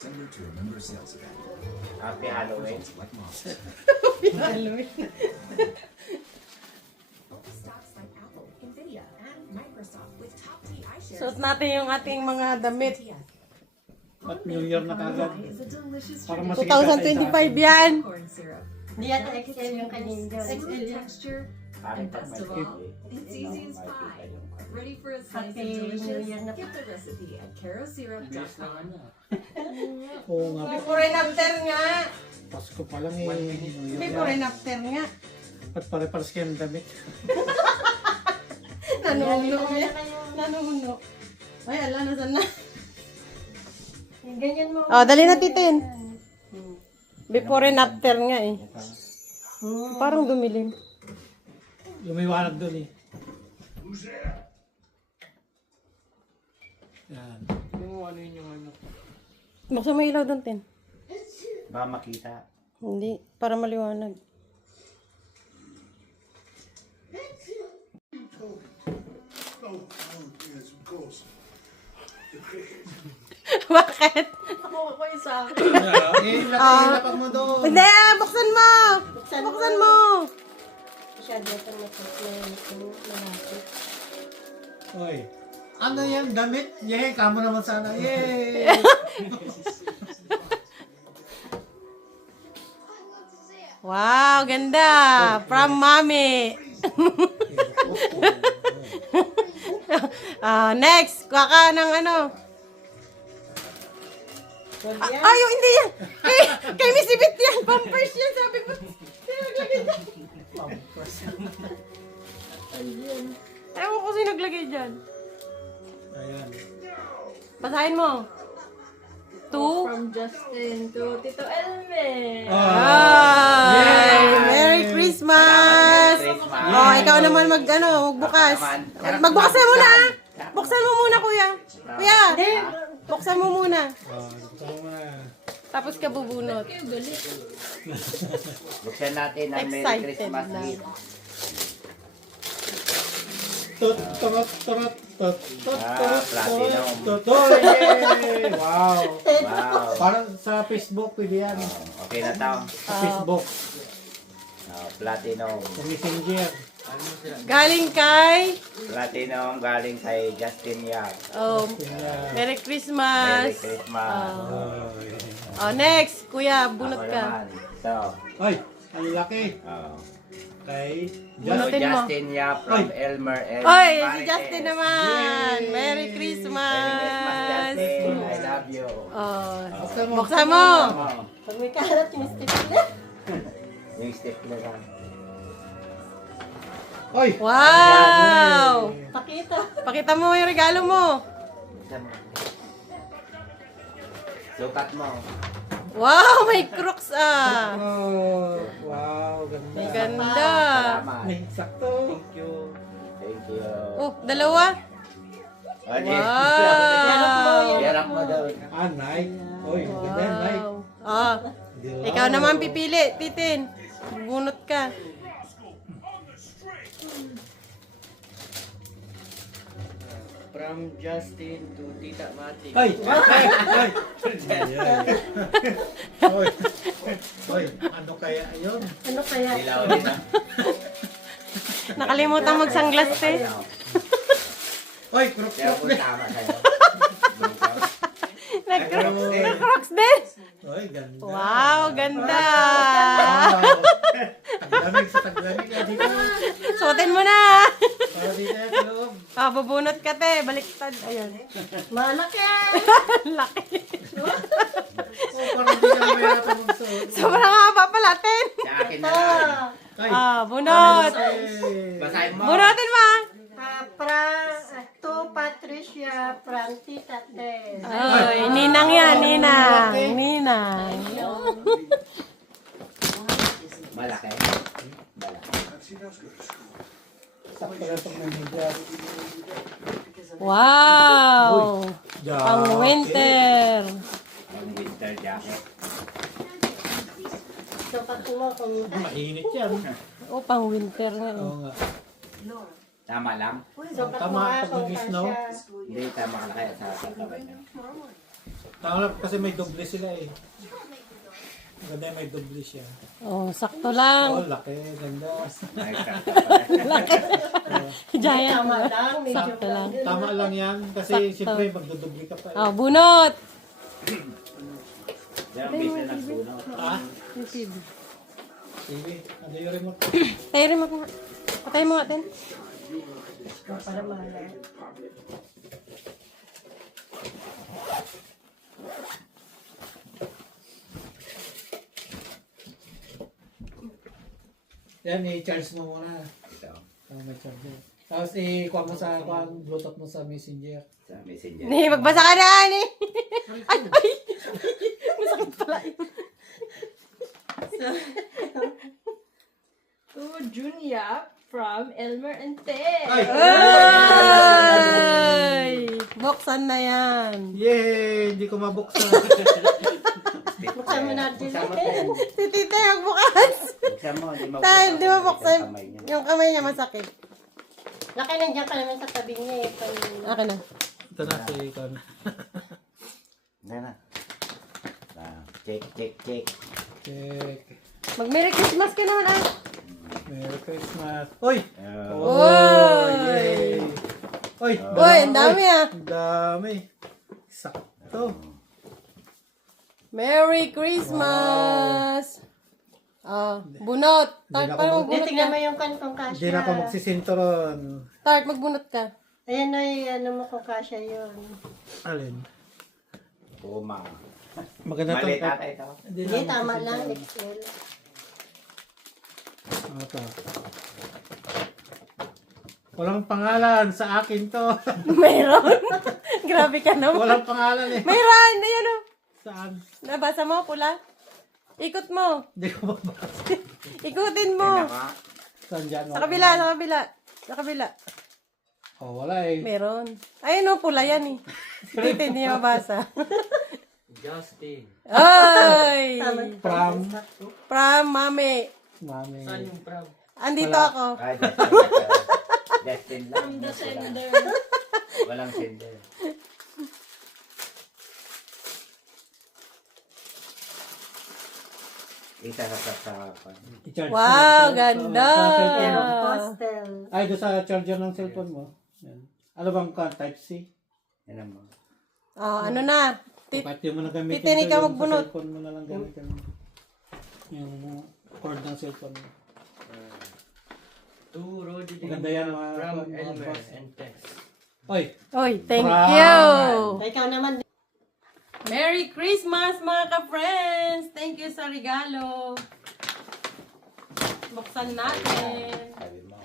Send it to a member sales event. Happy Halloween. Like models. Halloween. Stocks like Apple, Nvidia, and Microsoft with top T iShares. Suot natin yung ating mga damit. Ba't New Year na kagad? Is a delicious Para tradition. 2025 yan. Corn syrup. Hindi yata XL yung kanina. Smooth texture, Parang and pag best of may all, baby, it's easy as makikita pie. yung- Ready for a slice of Happy New delicious? Year na. Get the recipe at carosyrup.com. Oo nga. Before and after nga. Pasko pa lang eh. New Year Before na. and after nga. Ba't pare-pares kayong damit? Nanuno niya. Nanuno. Ay, ala, nasan na? Ganyan mo. Oh, dali na titin. Before and after nga eh. Parang dumilim. Lumiwanag doon eh. Yan. Buksan mo ilaw doon, Tin. Baka makita. Hindi, para maliwanag. Bakit? Ako isa. Ilapag mo doon. Hindi, buksan mo! Buksan mo! Masyado itong malapit. Oy. Ano yan? Damit? Yay! Kamo naman sana. Yay! Wow, ganda! From mommy! Next, kuha ka ng ano. Ay, hindi yan! Kay Miss Ibit yan! Pampers yan! Sabi ko, sino naglagay dyan? Ewan ko sino naglagay dyan. Ayan. Basahin mo. Two. From Justin to Tito Elme. Ay, Merry Christmas! Merry Christmas. Oh, ikaw naman magbukas. Magbukas na muna! Buksan mo muna, kuya. Kuya, buksan mo muna. Tama. Tapos ka bubunot. Buksan natin ang Merry Excited Christmas na. gift. Tot. Platinum. Yay! Wow. Wow. Parang sa Facebook pwede yan. Okay na tao. Sa Facebook. Platinum. Sa Messenger. Galing kay Platinum galing kay Justin Yap. Yan. Merry Merry Christmas. Christmas. Oh, next, kuya, bunot Ako ka. naman. So, Ay, ang laki. Kay Bunutin mo. Justin Yap from Elmer and Oy, si Marites. Justin naman. Merry Merry Christmas. Christmas, Justin. I love you. Oh, Buksan mo. buksan mo. Pag may karat, yung stick na. Yung stick na lang. Oy! Wow! Pakita. Pakita mo yung regalo mo. Sukat mo. Wow, may crooks ah. Oh, wow, ganda. May ganda. Salamat. May sakto. Thank you. Thank you. Oh, dalawa. Okay. Wow. Yarap mo daw. Ah, Nike. Oy, ganda yan, Nike. Ah, Dilaw. ikaw naman pipili, Titin. Bunot ka. From Justin to Tita Mati. Ay! Ay! Ay! Oy! Oy, ano kaya yun? Ano kaya? Dilaw din ah. Nakalimutan magsanglas, te. Oy, crop Kaya crop po na. tama kayo. Nag-crooks din. Oy, ganda. Wow, ganda. Wow. Taglamig sa taglamig. Dito. Suotin mo na. Para dito sa loob. Ah, bubunot ka, te. Baliktad. Ayun. Malaki! Laki. Oh, parang di ka mahirapan magsuot. Sobrang haba pala, ten. Sa akin na lang. Ay, Ah, bunot. Basahin mo. Bunutin mo. To Patricia from Tita Tess. Ay, ninang yan, ninang. Ninang. Malaki. Malaki. sakto na itong media. Wow. Pang winter. Ang winter jacket. Sukat mo kung Mainit yan. Oh, pang winter nga. Oo nga. Tama lang. sukat mo Tama nga pag kung nag-snow. kasya. Hindi, tama ka kaya sa kamay niya. Tama kasi may doble sila eh. Ganda may doble siya. Oh, sakto lang. Oh, laki. Ganda. Ay, sakto pala. Giant. Tama lang, medyo Sakto lang. Tama lang yan. Kasi siyempre magdodoble ka pa eh. Oh, bunot. Yan ang business ng puno. Ha? Sige. Ano yung remote? Tayo rin mo nga. Patay mo nga din. para mahal. Yan, i-charge mo muna. Ito. May charger. Tapos i-kuha mo sa Bluetooth mo sa Messenger. Sa messenger. Ni, magbasa ka na, ni. Ay, ay. Masakit pala yun. To Junya from Elmer and Ted. Ay! Ay! Buksan na yan. Yay! Hindi ko mabuksan. Buksan mo natin. Buksan mo tayo. Si Tita yung bukas. Buksan mo. Tayo, di ba buksan? Yung kamay niya. Yung kamay niya masakit. Laki nandiyan ka naman sa tabi niya eh. Akin na. Ito na si Icon. Yan na. Check, check, check. Check. Mag-Merry Christmas ka naman, ay. Merry Christmas. Uy! Oh. Oy! Yay! Uy! Uy, ang dami ah. Ang dami. Sakto. Merry Christmas! Ah, bunot. Tart, parang Hindi, magbunot tingnan mo ka. yung kan kung kasya. Hindi na ako magsisinturon. Tart, magbunot ka. Ayan ay ano mo kung kasya yun. Alin? Puma. Maganda Mali to. tata ito. Hindi, tama lang. XL. Ito. Walang pangalan sa akin to. Mayroon. Grabe ka naman. Walang pangalan eh. Mayroon. Ayan o. Saan? Nabasa mo, pula. Ikot mo. Hindi ko mabasa. Ikutin mo. Saan dyan? Sa kabila, sa kabila. Sa kabila. Oh, wala eh. Meron. Ayun o, pula yan eh. Tita, hindi niya mabasa. Justin. Ay! From From mami. Mami. Saan yung pram? Andito ako. Ay, Justin. Justin lang. From the sender. Walang sender. Isa sa I-charge Wow, sa- ganda. sa cellphone mo. Hostel. Ay, doon sa charger ng cellphone mo. Yan. Ano bang Type-C? Yan ang mga. Oh, ano na? Bakit yung mo na gamitin Titinig ka yung magbunot. Sa cellphone mo na lang gamitin. Yung cord ng cellphone mo. To Rodi Maganda yan, mga- from mga Elmer boss. and Tex. Oy! Oy, thank Wow. you. Ikaw naman. Merry Christmas, mga ka-friends. Thank you sa regalo. Buksan natin. Sabi mo.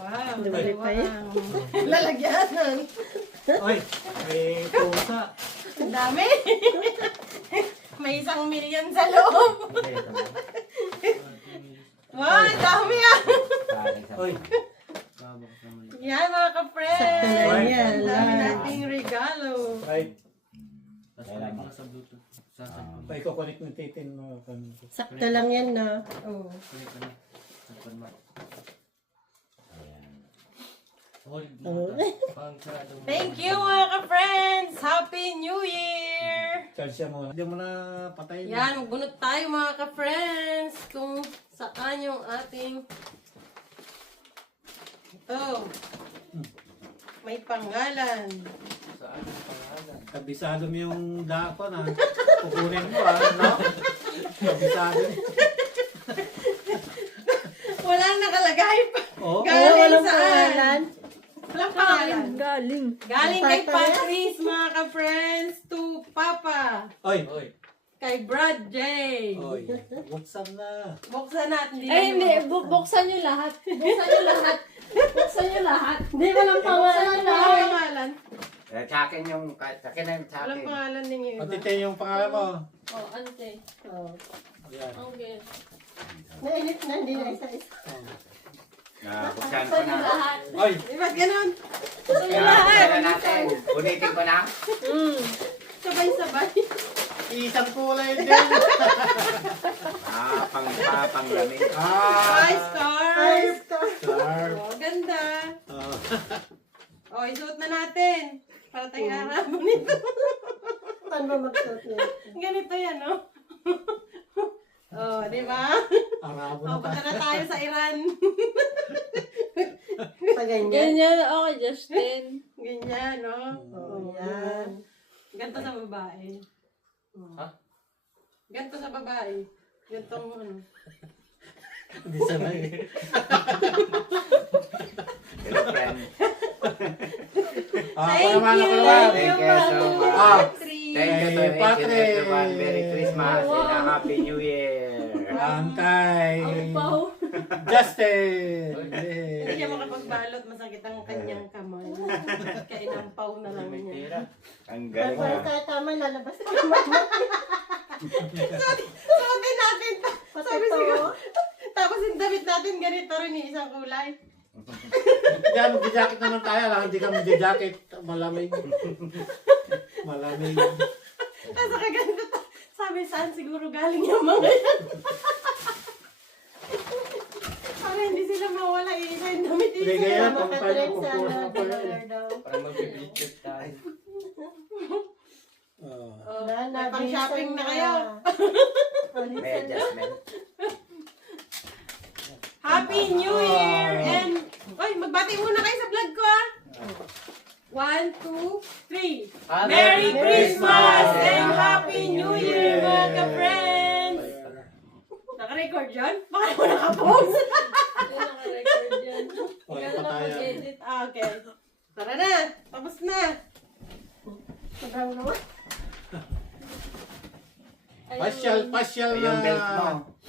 Wow, Lumalik pa yan. lalagyanan. Oy! May pusa. Ang dami. May 1,000,000 sa loob. Okay, ito mo. Wow, ang dami ah. Parang sa- Oy! Yan, mga ka-friends. lang yan. Ang dami nating regalo. Ay! Kailan mo? Sa Bluetooth. Sa Ay, kukunik ng titin mo. Sakto lang yan, no? Oh. Hold mo. Pang sarado mo. Thank you, mga ka-friends. Happy New Year. Charge siya muna. Hindi mo na patayin. Yan, magbunot tayo, mga ka-friends. Kung saan yung ating... Ito. May pangalan. Saan yung pangalan? Kabisado mo yung dako na. Kukunin mo no? Kabisado. Walang nakalagay pa. Oh. Galing walang saan? pangalan. Walang pangalan. Galing. Galing kay Papa yan? Patrice, mga ka-friends, to Papa. Oy! Oy. Kay Brad J. Oy! Buksan na. Buksan natin. Ay, hindi. Buksan nyo lahat. Buksan nyo lahat. Buksan nyo lahat. Hindi, walang pangalan. Walang pangalan. Sa akin yung, sa akin na yung sa Walang akin. pangalan din yung iba. Patite yung pangalan mo. Oh, ante. Oh. Ayan. Okay. Nainit na, hindi na isa-isa. Buksan ko Buksan nyo na. lahat. Oy! Eh, ba't ganun? Buksan nyo Kaya, lahat. buksan na natin. Ulitin ko na. Sabay-sabay. Isang kulay din. Panglamig. Ay, stars. Star. Oh, ganda. Oh. Oh, isuot na natin. Para tayong araw nito. Saan ba magsuot niya? Ganito yan, no? Oh, di ba? Arabo Oh, na punta tayo. na tayo sa Iran. Pa ganyan. Ganyan, okay, Justin. Ganyan, no? Oh, yan. Ganto sa babae. Ha? Ganto sa babae. Gantong ano. Hindi sanay. Hello, friend. Ako naman, ako naman. Thank you so much. Ah, Thank you to each and Patrick. everyone. Merry Christmas and a Happy New Year. Ang kay Ang pao. Justin. Hindi siya Yay. makapagbalot. Masakit ang kanyang kamay. Kaya inampaw na lang May niya. tira. Ang Pero galing kung na. tama, lalabas ka naman. Suotin natin. Pati Sabi to. siguro. Tapos yung damit natin ganito rin yung isang kulay. Diyan, mag-jacket naman tayo lang. Hindi ka mag-jacket. Malamig. Malamig. Tapos kaganto. Sabi saan siguro galing yung mga yan. Para hindi sila mawala. Isa yung damit Hindi isa. kaya, Tama ka paano rin po sa po ano, po dollar daw. Para mag-picture tayo. Oh, Wala na, may pang-shopping na bilisan kayo. Bilisan May adjustment. Happy New Year! And, oy, magbati muna kayo sa vlog ko, ah! 1, 2, 3. Merry Christmas and Happy New Year, mga ka-friends! Naka-record yun? Baka mo naka-pause? Hindi naka-record yan. O, Hindi yung na patayan. mag-edit. Ah, okay. Tara na! Tapos na! Sobrang naman. Ayun. Pasyal Yung belt mo. na